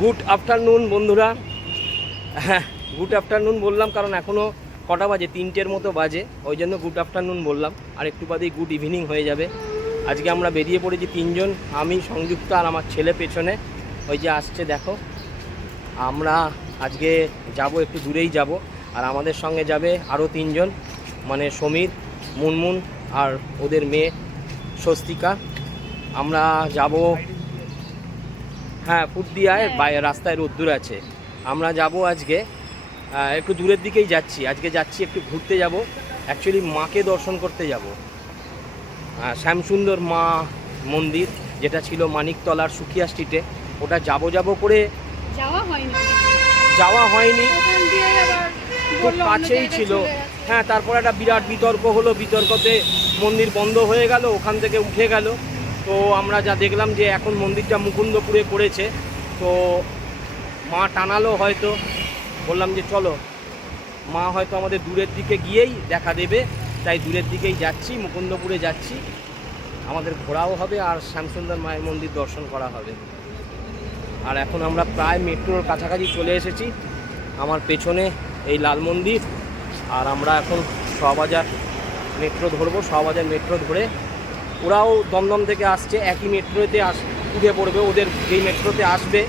Good afternoon বন্ধুরা। হ্যাঁ, good afternoon বললাম কারণ এখনও কটা বাজে, 3টের মতো বাজে, ওই জন্য গুড আফটারনুন বললাম। আর একটু বাদেই গুড ইভিনিং হয়ে যাবে। আজকে আমরা বেরিয়ে পড়েছি 3জন, আমি, সংযুক্ত আর আমার ছেলে পেছনে ওই যে আসছে দেখো। আমরা আজকে যাব, একটু দূরেই যাব, আর আমাদের সঙ্গে যাবে আরও 3জন, মানে সমীর, মুনমুন আর ওদের মেয়ে স্বস্তিকা। আমরা যাব, হ্যাঁ, ফুটদিয়ায় রাস্তায় রোদ্দুর আছে। আমরা যাব আজকে একটু দূরের দিকেই যাচ্ছি, আজকে যাচ্ছি একটু ঘুরতে যাব। অ্যাকচুয়ালি মাকে দর্শন করতে যাব। শ্যামসুন্দর মা মন্দির যেটা ছিল মানিকতলার সুখিয়া স্ট্রিটে, ওটা যাব করে যাওয়া হয়নি, খুব কাছেই ছিল। হ্যাঁ, তারপর একটা বিরাট বিতর্ক হলো, বিতর্কতে মন্দির বন্ধ হয়ে গেল, ওখান থেকে উঠে গেল। তো আমরা যা দেখলাম যে এখন মন্দিরটা মুকুন্দপুরে করেছে, তো মা টানালো হয়তো, বললাম যে চলো, মা হয়তো আমাদের দূরের দিকে গিয়েই দেখা দেবে, তাই দূরের দিকেই যাচ্ছি, মুকুন্দপুরে যাচ্ছি। আমাদের ঘোরাও হবে আর শ্যামসুন্দর মায়ের মন্দির দর্শন করা হবে। আর এখন আমরা প্রায় মেট্রোর কাছাকাছি চলে এসেছি। আমার পেছনে এই লাল মন্দির, আর আমরা এখন শাহবাজার মেট্রো ধরবো। শাহবাজার মেট্রো ধরে ওরাও দমদম থেকে আসছে, একই মেট্রোতে উঠে পড়বে। ওদের যেই মেট্রোতে আসবে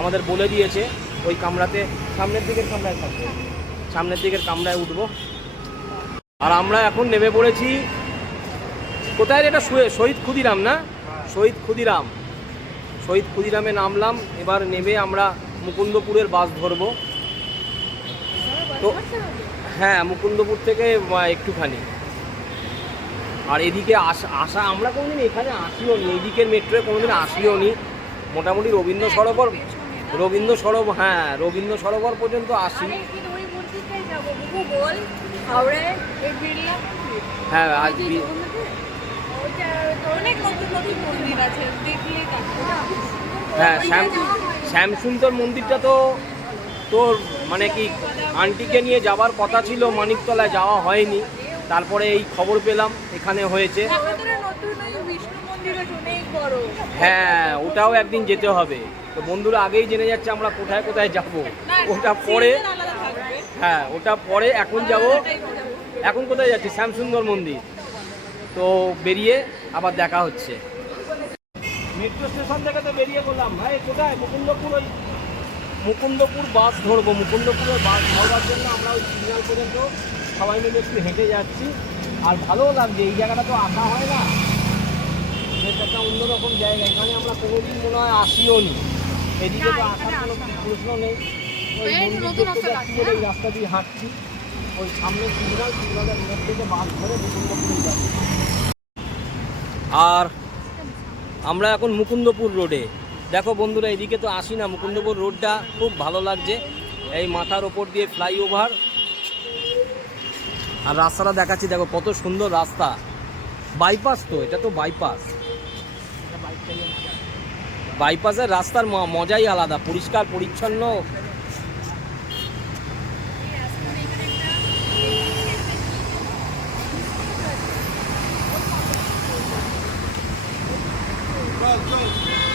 আমাদের বলে দিয়েছে ওই কামরাতে, সামনের দিকের কামরায় থাকবে, সামনের দিকের কামরায় উঠবো। আর আমরা এখন নেমে পড়েছি কোথায়, এটা শহীদ ক্ষুদিরাম না, শহীদ ক্ষুদিরামে নামলাম। এবার নেমে আমরা মুকুন্দপুরের বাস ধরবো। তো হ্যাঁ, মুকুন্দপুর থেকে একটুখানি। আর এদিকে আসা আমরা কোনোদিন এখানে আসিও নি, এইদিকের মেট্রোয় কোনোদিন আসিও নি। মোটামুটি রবীন্দ্র সরোবর পর্যন্ত আসি। হ্যাঁ, আজ হ্যাঁ, শ্যামসুন্দর মন্দিরটা তো তোর মানে কি আন্টিকে নিয়ে যাবার কথা ছিল, মানিকতলায় যাওয়া হয়নি। তারপরে এই খবর পেলাম এখানে হয়েছে। হ্যাঁ, ওটাও একদিন যেতে হবে। তো বন্ধুরা আগেই জেনে যাচ্ছে আমরা কোথায় কোথায় যাব, ওটা পরে। হ্যাঁ, ওটা পরে, এখন যাব। এখন কোথায় যাচ্ছি? শ্যামসুন্দর মন্দির। তো বেরিয়ে আবার দেখা হচ্ছে। মেট্রো স্টেশন থেকে তো বেরিয়ে বললাম, ভাই কোথায়? মুকুন্দপুর বাস ধরবো। মুকুন্দপুরের বাস ধরবার জন্য আমরা ওই সিগন্যাল পর্যন্ত সবাই মিলে একটু হেঁটে যাচ্ছি। আর ভালোও লাগছে, এই জায়গাটা তো আসা হয় না, এটা একটা অন্যরকম জায়গা। এখানে আমরা কোনোদিন মনে হয় আসিও নি, এদিকে তো আসার কোনো প্রশ্ন নেই। ওই মন্দির দেখতে যাচ্ছি বলে এই রাস্তা দিয়ে হাঁটছি। ওই সামনে সিগন্যালের মোড় থেকে বাস ধরে মুকুন্দপুরে যাচ্ছি। আর আমরা এখন মুকুন্দপুর রোডে। দেখো বন্ধুরা, এদিকে তো আসি না, মুকুন্দপুর রোডটা খুব ভালো লাগছে। এই মাথার ওপর দিয়ে ফ্লাইওভার, আর রাস্তাটা দেখাচ্ছি, দেখো কত সুন্দর রাস্তা। বাইপাস তো, এটা তো বাইপাসের রাস্তার মজাই আলাদা, পরিষ্কার পরিচ্ছন্ন।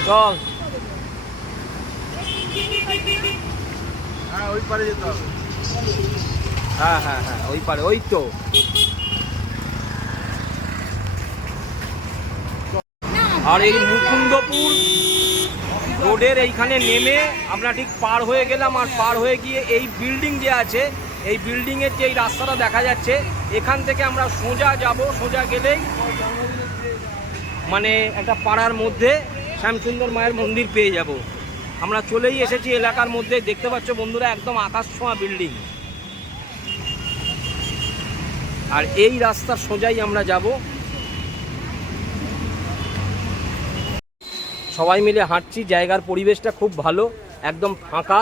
চল, হ্যাঁ, ওই পারে যেতে হবে। হ্যাঁ হ্যাঁ হ্যাঁ, ওই পারে, ওই তো। আর এই মুকুন্দপুর রোডের এইখানে নেমে আমরা ঠিক পার হয়ে গেলাম। আর পার হয়ে গিয়ে এই বিল্ডিং যে আছে, এই বিল্ডিংয়ের যে এই রাস্তাটা দেখা যাচ্ছে, এখান থেকে আমরা সোজা যাব। সোজা গেলেই মানে একটা পাড়ার মধ্যে শ্যামসুন্দর মায়ের মন্দির পেয়ে যাব। আমরা চলেই এসেছি এলাকার মধ্যে, দেখতে পাচ্ছ বন্ধুরা, একদম আকাশ ছোঁয়া বিল্ডিং। আর এই রাস্তার সোজাই আমরা যাব। সবাই মিলে হাঁটছি, জায়গার পরিবেশটা খুব ভালো, একদম ফাঁকা।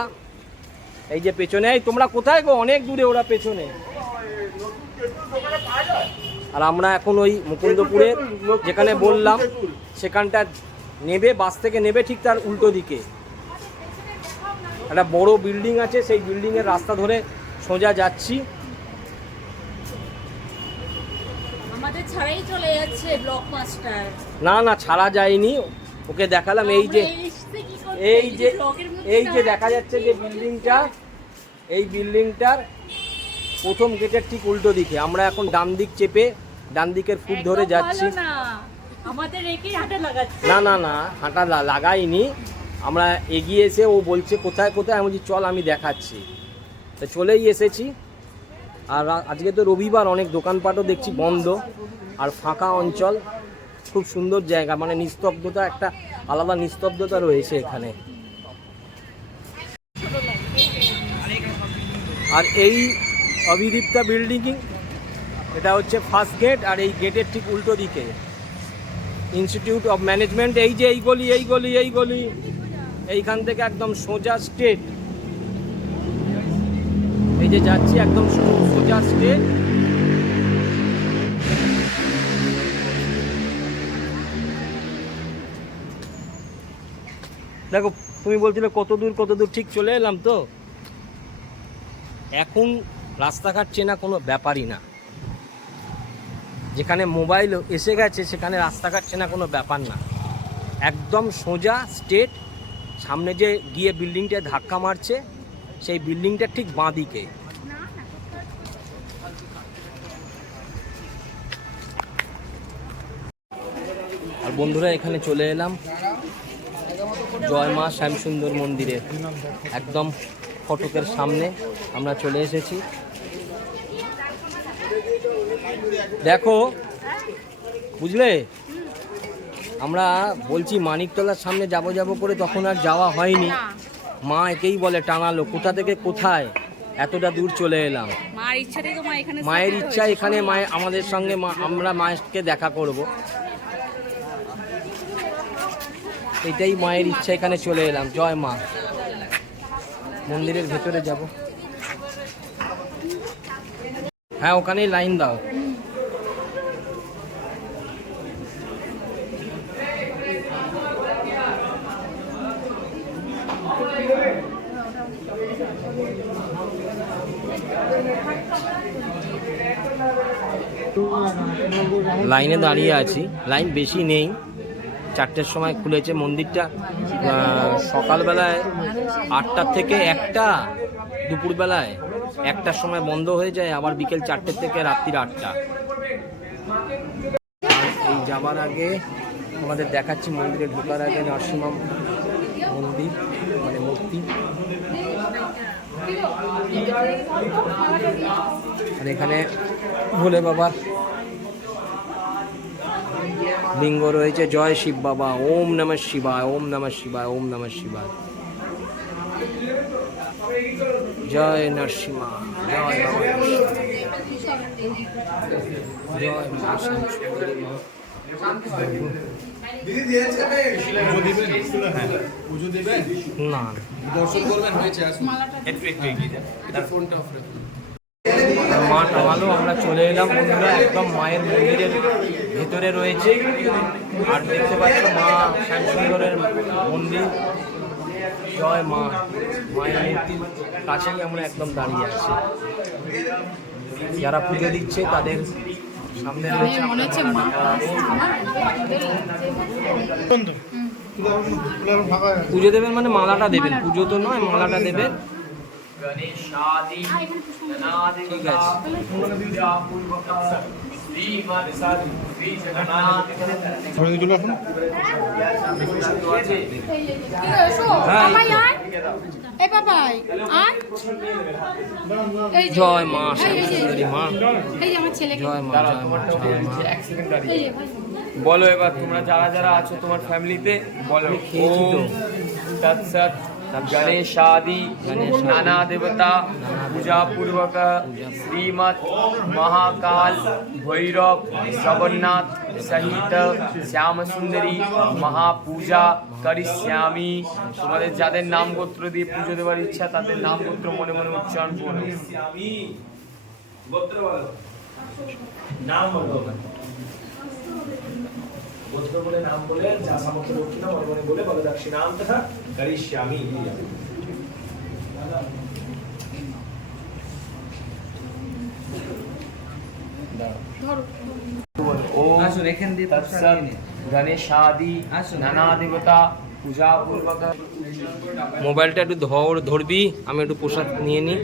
এই যে পেছনে, এই তোমরা কোথায় গো? অনেক দূরে ওরা পেছনে। আর আমরা এখন ওই মুকুন্দপুরে যেখানে বললাম সেখানটা নেবে, বাস থেকে নেবে ঠিক তার উল্টো দিকে একটা বড় বিল্ডিং আছে, সেই বিল্ডিংয়ের রাস্তা ধরে সোজা যাচ্ছি। আমাদের ছাড়াই চলে যাচ্ছে ব্লকবাস্টার। না না, ছাড়া যায়নি, ওকে দেখালাম। এই যে দেখা যাচ্ছে যে বিল্ডিংটা, এই বিল্ডিংটার প্রথম গেটের ঠিক উল্টো দিকে। আমরা এখন ডান দিক চেপে ডান দিকের ফুট ধরে যাচ্ছি। না না না, হাঁটা লাগাইনি, আমরা এগিয়ে এসে ও বলছে কোথায় কোথায়, আমি বলছি চল আমি দেখাচ্ছি, তো চলেই এসেছি। আর আজকে তো রবিবার, অনেক দোকানপাটও দেখছি বন্ধ, আর ফাঁকা অঞ্চল, খুব সুন্দর জায়গা, মানে নিস্তব্ধতা, একটা আলাদা নিস্তব্ধতা রয়েছে এখানে। আর এই অভিদীপ্তা বিল্ডিং, এটা হচ্ছে ফার্স্ট গেট, আর এই গেটের ঠিক উল্টো দিকে ইনস্টিটিউট অফ ম্যানেজমেন্ট। এই যে এই গলি এইখান থেকে একদম সোজা স্ট্রেট, এই যে যাচ্ছি একদম সোজা স্ট্রেট। দেখো তুমি বলছিলে কত দূর, ঠিক চলে এলাম। তো এখন রাস্তাঘাট চেনা কোনো ব্যাপারই না, যেখানে মোবাইল এসে গেছে সেখানে রাস্তাঘাট চেনা কোনো ব্যাপার না, একদম সোজা স্ট্রেট। সামনে যে গিয়ে বিল্ডিংটা ধাক্কা মারছে, সেই বিল্ডিংটা ঠিক বাঁ দিকে। আর বন্ধুরা এখানে চলে এলাম জয় মা শ্যামসুন্দর মন্দিরে, একদম ফটকের সামনে আমরা চলে এসেছি। দেখো বুঝলে, আমরা বলছি মানিকতলার সামনে যাব করে, তখন আর যাওয়া হয়নি। মা একেই বলে টানালো, কোথা থেকে কোথায় এতটা দূর চলে এলাম। মায়ের ইচ্ছা এখানে আমাদের সঙ্গে আমরা মায়েরকে দেখা করব, এটাই মায়ের ইচ্ছা, এখানে চলে এলাম। জয় মা। মন্দিরের ভেতরে যাব। হ্যাঁ, ওখানেই লাইন দাও। লাইনে দাঁড়িয়ে আছি, লাইন বেশি নেই, 4টের সময় খুলেছে মন্দিরটা। সকালবেলায় 8টা থেকে 1টা, দুপুরবেলায় 1টার সময় বন্ধ হয়ে যায়, আবার বিকেল 4টে থেকে রাত্রির 8টা। এই যাবার আগে আমাদের দেখাচ্ছি, মন্দিরে ঢোকার আগে নরসিংহ মন্দির, মানে মূর্তি। আর এখানে ভোলে বাবার লিঙ্গ রয়েছে। জয় শিব বাবা, ওম নমঃ শিবায়, ওম নমঃ শিবায়, ওম নমঃ শিবায়। জয় নরসিংহা, জয় বাবা, জয় মা শ্যামসুন্দরী মা। না দর্শন করবেন, মা টাঙালো, আমরা চলে এলাম বন্ধুরা, একদম মায়ের মন্দিরের ভেতরে রয়েছে। আর দেখতে পাচ্ছ মা শ্যামসুন্দরের মন্দির। জয় মা। মায়ের মূর্তির কাছেই আমরা একদম দাঁড়িয়ে আছি। যারা পুজো দিচ্ছে তাদের সামনে রয়েছে। পুজো দেবেন মানে মালাটা দেবেন, পুজো তো নয়, মালাটা দেবেন। ঠিক আছে। জয় মা শ্যামসুন্দরী মা, জয় মা, জয় মা, জয় মা। বলো এবার তোমরা যারা যারা আছো তোমার ফ্যামিলিতে বলো। ওম তৎসৎ गणेशादि नाना देवता पूजा पूर्वक श्रीमद महाकाल भैरव जगन्नाथ सहित श्याम सुंदरी महापूजा करिष्यामि। তোমাদের যাদের নাম গোত্র দিয়ে পুজো দেওয়ার ইচ্ছা তাদের নাম গোত্র মনে মনে উচ্চারণ করো। গোত্র বলো, নাম বলো, গোত্র বলে নাম বলে যা সমস্ত দক্ষিণা মনে মনে বলে বলো দক্ষিণাম তথা করিষ্যামি। ওম তৎসৎ গণেশাদি নানা দেবতা পূজা পূর্বক। মোবাইলটা একটু ধরবি, আমি একটু প্রসাদ নিয়ে নিই।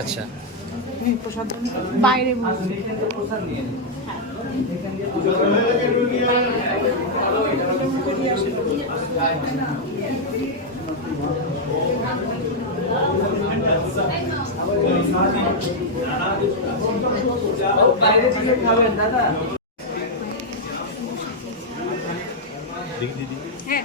আচ্ছা বাইরে হ্যাঁ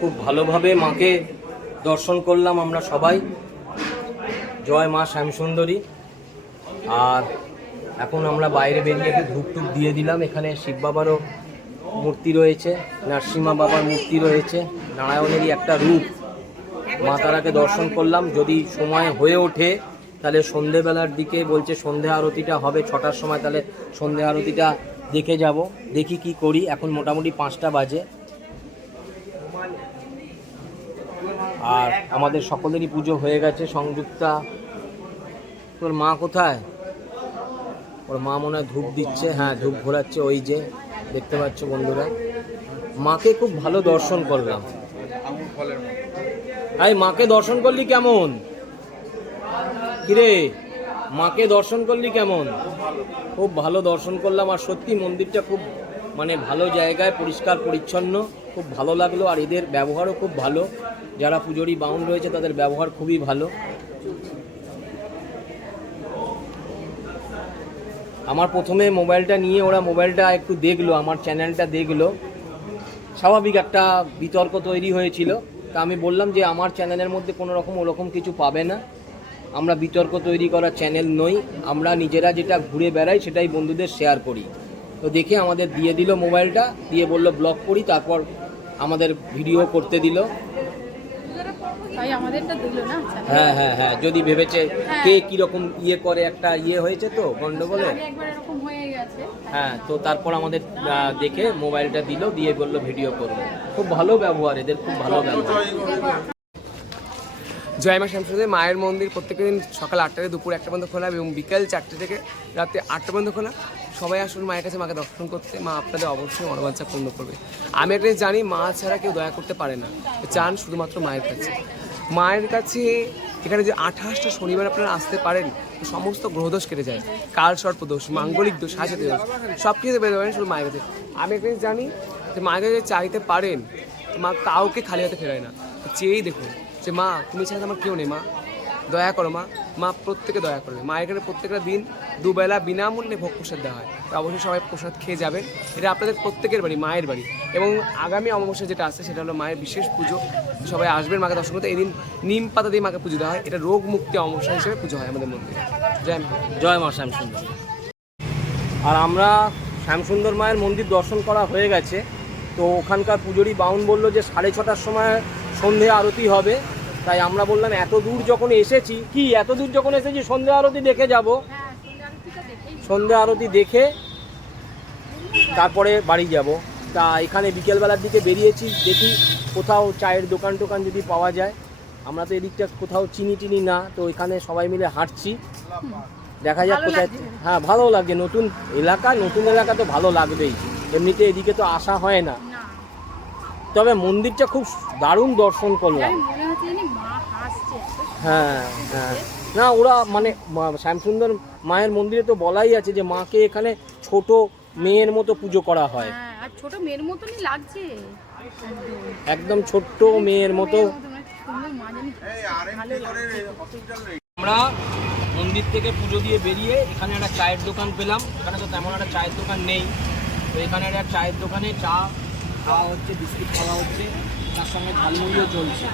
খুব ভালোভাবে মাকে দর্শন করলাম আমরা সবাই। জয় মা শ্যামসুন্দরী। আর এখন আমরা বাইরে বেরিয়ে একটু ধূপ টুপ দিয়ে দিলাম। এখানে শিব বাবারও মূর্তি রয়েছে, নরসিংহ বাবার মূর্তি রয়েছে, নারায়ণেরই একটা রূপ। মা তারাকে দর্শন করলাম। যদি সময় হয়ে ওঠে তাহলে সন্ধেবেলার দিকে বলছে সন্ধে আরতিটা হবে 6টার সময়, তাহলে সন্ধে আরতিটা দেখে যাব। দেখি কি করি। এখন মোটামুটি 5টা বাজে। আর আমাদের সকলেরই পুজো হয়ে গেছে। সংযুক্তা, তোর মা কোথায়? ওর মা মনে হয় ধূপ দিচ্ছে। হ্যাঁ, ধূপ ঘোরাচ্ছে, ওই যে দেখতে পাচ্ছ বন্ধুরা। মাকে খুব ভালো দর্শন করলাম। এই মাকে দর্শন করলি কেমন? কিরে, মাকে দর্শন করলি কেমন? খুব ভালো দর্শন করলাম। আর সত্যি মন্দিরটা খুব মানে ভালো জায়গায়, পরিষ্কার পরিচ্ছন্ন, খুব ভালো লাগলো। আর এদের ব্যবহারও খুব ভালো। যারা পুজোরি বাউন রয়েছে তাদের ব্যবহার খুবই ভালো। আমার প্রথমে মোবাইলটা নিয়ে ওরা মোবাইলটা একটু দেখলো, আমার চ্যানেলটা দেখলো। স্বাভাবিক একটা বিতর্ক তৈরি হয়েছিল। তা আমি বললাম যে আমার চ্যানেলের মধ্যে কোনো রকম ওরকম কিছু পাবে না। আমরা বিতর্ক তৈরি করা চ্যানেল নই। আমরা নিজেরা যেটা ঘুরে বেড়াই সেটাই বন্ধুদের শেয়ার করি। তো দেখে আমাদের দিয়ে দিল মোবাইলটা, দিয়ে বলল ব্লগ করি, তারপর আমাদের ভিডিও করতে দিল। হ্যাঁ হ্যাঁ হ্যাঁ, যদি ভেবেছে কে কীরকম ইয়ে করে, একটা ইয়ে হয়েছে তো গন্ডগোলে। হ্যাঁ, তো তারপর আমাদের দেখে মোবাইলটা দিল, দিয়ে বললো ভিডিও করবো। খুব ভালো ব্যবহার এদের, খুব ভালো ব্যবহার। জয় মা শ্যামসুন্দরী মায়ের মন্দির প্রত্যেকদিন সকাল 8টা থেকে দুপুর 1টা পর্যন্ত খোলা এবং বিকেল 4টে থেকে রাতে 8টা পর্যন্ত খোলা। সবাই আসুন মায়ের কাছে, মাকে দর্শন করতে। মা আপনাদের অবশ্যই মনোবাঞ্ছা পূর্ণ করবে। আমি একটা জানি, মা ছাড়া কেউ দয়া করতে পারে না। চান শুধুমাত্র মায়ের কাছে। মায়ের কাছে এখানে যে 28টা শনিবার আপনারা আসতে পারেন, সমস্ত গ্রহদোষ কেটে যায়। কাল সর্পদোষ, মাঙ্গলিক দোষ, হাসিতে দোষ, সব কিছু বেরোতে পারেন শুধু মায়ের কাছে। আমি একটা জানি যে মায়ের কাছে চাইতে পারেন, মা কাউকে খালি হাতে ফেরায় না। চেয়েই দেখুন যে মা তুমি ছাড়া আমার কেউ নেই, মা দয়া করো, মা প্রত্যেকে দয়া করবে। মা এখানে প্রত্যেকটা দিন দুবেলা বিনামূল্যে ভোগ প্রসাদ দেওয়া হয়। তো অবশ্যই সবাই প্রসাদ খেয়ে যাবেন। এটা আপনাদের প্রত্যেকের বাড়ি, মায়ের বাড়ি। এবং আগামী অমাবস্যা যেটা আসছে সেটা হলো মায়ের বিশেষ পুজো। সবাই আসবেন মাকে দর্শন করতে। এদিন নিম পাতা দিয়ে মাকে পুজো দেওয়া হয়। এটা রোগ মুক্তি অমাবস্যা হিসেবে পুজো হয় আমাদের মন্দিরে। জয় মা শ্যামসুন্দর। আর আমরা শ্যামসুন্দর মায়ের মন্দির দর্শন করা হয়ে গেছে। তো ওখানকার পুজোরি বাউন বললো যে 6:30টার সময় সন্ধে আরতি হবে। তাই আমরা বললাম এত দূর যখন এসেছি, সন্ধে আরতি দেখে যাব। সন্ধে আরতি দেখে তারপরে বাড়ি যাব। তা এখানে বিকেলবেলার দিকে বেরিয়েছি, দেখি কোথাও চায়ের দোকান টোকান যদি পাওয়া যায়। আমরা তো এদিকটা কোথাও চিনি না, তো এখানে সবাই মিলে হাঁটছি, দেখা যাক কোথায়। হ্যাঁ, ভালো লাগছে। নতুন এলাকা তো ভালো লাগবেই। এমনিতে এদিকে তো আসা হয় না। তবে মন্দিরটা খুব দারুণ দর্শন করলাম। হ্যাঁ হ্যাঁ, না ওরা মানে শ্যামসুন্দর মায়ের মন্দিরে তো বলাই আছে যে মাকে এখানে ছোট মেয়ের মতো পুজো করা হয়। আর ছোট মেয়ের মতনই লাগছে, একদম ছোট্ট মেয়ের মতো। আমরা মন্দির থেকে পুজো দিয়ে বেরিয়ে এখানে একটা চায়ের দোকান পেলাম। এখানে তো তেমন একটা চায়ের দোকান নেই। তো এখানে একটা চায়ের দোকানে চা খাওয়া হচ্ছে, বিস্কুট খাওয়া হচ্ছে, তার সঙ্গে ঝালমুড়িও চলছে।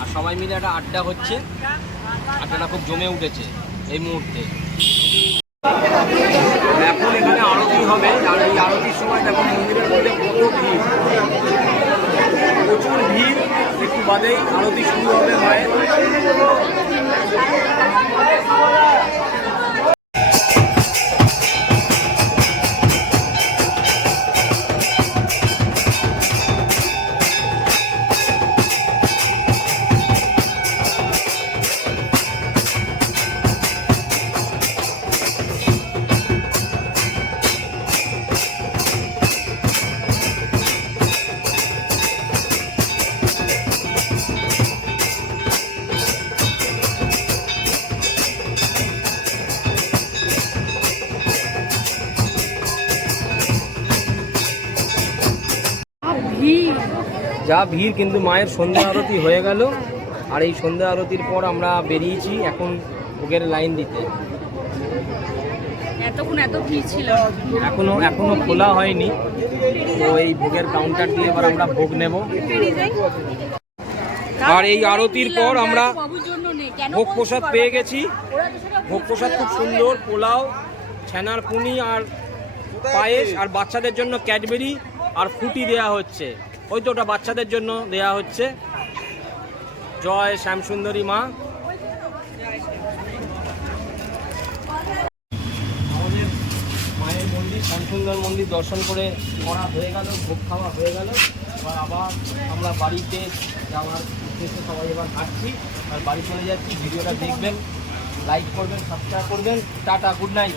আর সবাই মিলে একটা আড্ডা হচ্ছে। আড্ডাটা খুব জমে উঠেছে এই মুহূর্তে। এখন এখানে আরতি হবে। আর এই আরতির সময় দেখো মন্দিরের মধ্যে কত ভিড়, প্রচুর ভিড়, একটু বাদেই আরতি শুরু হবে মায়ের। যা ভিড়, কিন্তু মায়ের সন্ধ্যা আরতি হয়ে গেল। আর এই সন্ধ্যা আরতির পর আমরা বেরিয়েছি এখন ভোগের লাইন দিতে। এতক্ষণ এত ভিড় ছিল, এখনো খোলা হয়নি। তো এই ভোগের কাউন্টার দিয়ে এবার আমরা ভোগ নেব। আর এই আরতির পর আমরা ভোগ প্রসাদ পেয়ে গেছি। ভোগ প্রসাদ খুব সুন্দর, পোলাও, ছানার পুনি আর পায়েস, আর বাচ্চাদের জন্য ক্যাডবেরি আর ফ্রুটি দেয়া হচ্ছে। ওই তো ওটা বাচ্চাদের জন্য দেয়া হচ্ছে। জয় শ্যামসুন্দরী মা। আমাদের মায়ের মন্দির, শ্যামসুন্দর মন্দির দর্শন করা হয়ে গেল, ভোগ খাওয়া হয়ে গেল। এবার আবার আমরা বাড়িতে যাওয়ার উদ্দেশ্যে সবাই এবার হাঁটছি আর বাড়ি চলে যাচ্ছি। ভিডিওটা দেখবেন, লাইক করবেন, সাবস্ক্রাইব করবেন। Tata, good night.